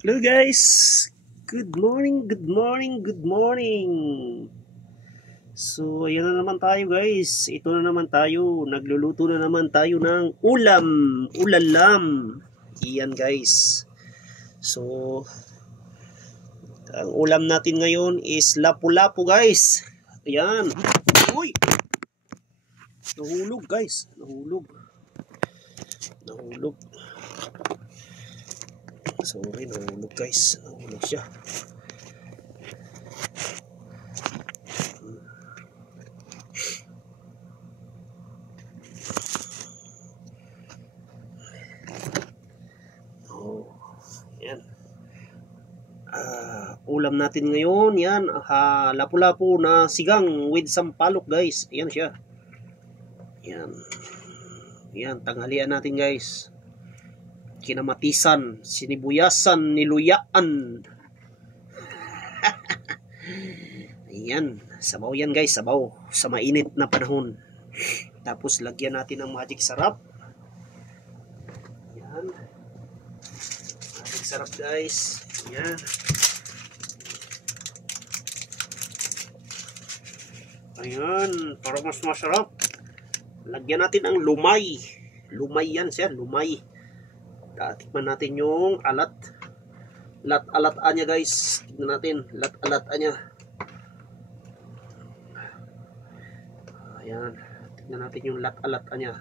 Hello guys! Good morning, good morning, good morning! So, ayan na naman tayo guys. Ito na naman tayo. Nagluluto na naman tayo ng ulam. Ulalam. Iyan guys. So, ang ulam natin ngayon is lapu-lapu guys. Ayan. Uy! Nahulog guys. Nahulog. Sorry, nahulog guys. Nahulog siya. Yan. Ulam natin ngayon, yan, lapu-lapu na sigang with sampalok guys. Yan siya. Yan. Yan, tanghalian natin guys. Kinamatisan, sinibuyasan, niluyaan. Ayan, sabaw yan guys, sabaw sa mainit na panahon. Tapos lagyan natin ng magic sarap. Yan. Magic sarap guys. Yan. Ayan, para mas masarap. Lagyan natin ang lumay. Lumay yan siya, lumay. Tikman natin yung alat. Lat-alata niya guys. Tignan natin, lat-alata niya. Ayan, tignan natin yung lat-alata niya.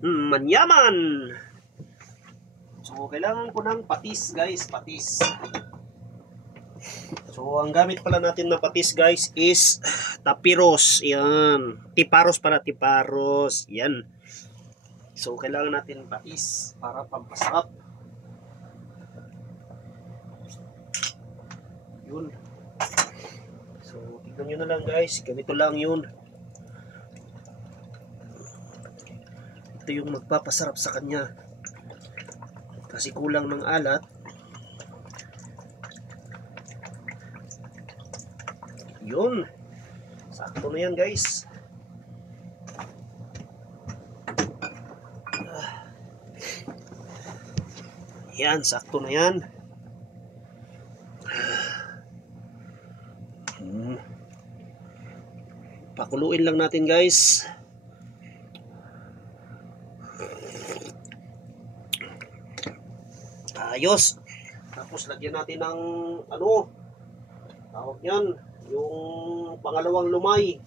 Manyaman. So, kailangan ko ng patis guys, patis. So, ang gamit pala natin na patis guys is tapiros. Yan. Tiparos pala, tiparos. Yan. So, kailangan natin patis para pampasarap. Yun. So, tignan nyo na lang guys. Ganito lang yun. Ito yung magpapasarap sa kanya. Kasi kulang ng alat. Yun. Sakto na yan guys. Yan, sakto na yan. Pakuluin lang natin guys. Ayos. Tapos lagyan natin ng ano, tawag yan, yung pangalawang lumay.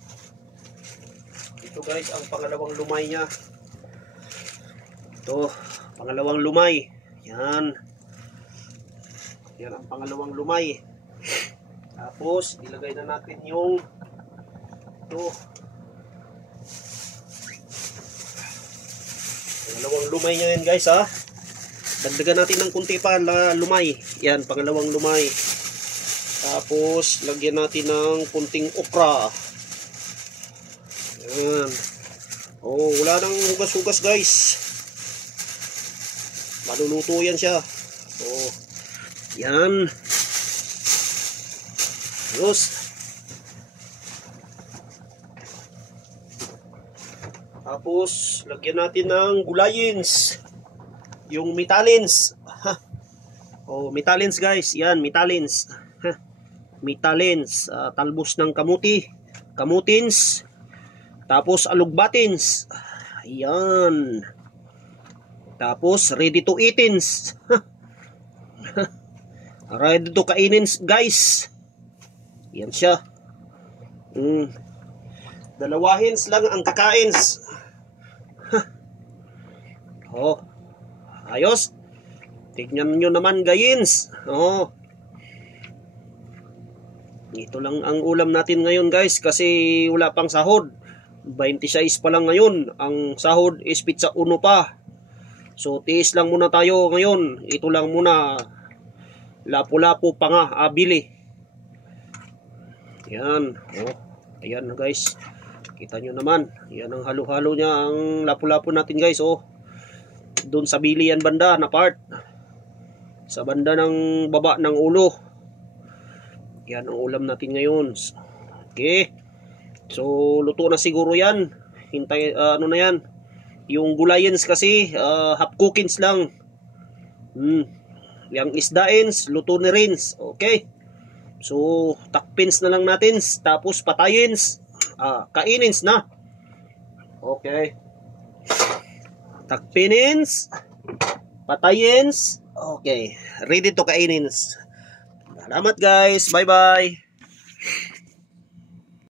Ito guys, ang pangalawang lumay niya. Ito, pangalawang lumay. Yan. Yan ang pangalawang lumay. Tapos, ilagay na natin yung ito. Pangalawang lumay niya yan guys ha. Dagdagan natin ng kunti pa lumay. Yan, pangalawang lumay. Tapos, lagyan natin ng kunting okra. Yan. Oh, wala nang hugas-hugas guys. Maluluto yan siya. Oh, yan. Ayos. Tapos, lagyan natin ng gulayins. Yung mitalins. Oh, mitalins guys. Yan, mitalins. Mitalins. Talbos ng kamuti. Kamutins. Tapos alugbatins. Ayan. Tapos ready to eatins. Ready to kainins guys. Yan siya. Dalawahins lang ang kakains. Oh. Ayos. Tignan nyo naman guys. Oh. Ito lang ang ulam natin ngayon guys kasi wala pang sahod. 26 pa lang ngayon. Ang sahod is pizza 1 pa. So tiis lang muna tayo ngayon. Ito lang muna. Lapu-lapu pa nga. Bili. Yan. Oh. Ayan guys. Kita nyo naman. Yan ang halo-halo niya. Ang lapu-lapu natin guys. Oh. Doon sa bilian banda na part. Sa banda ng baba ng ulo. Yan ang ulam natin ngayon. Okay. So, luto na siguro yan. Hintay, ano na yan. Yung gulayens kasi, half cookings lang. Yung isdains, luto na rin. Okay. So, takpins na lang natin. Tapos patayins. Kainins na. Okay. Takpinins. Patayins. Okay. Ready to kainins. Salamat guys. Bye-bye.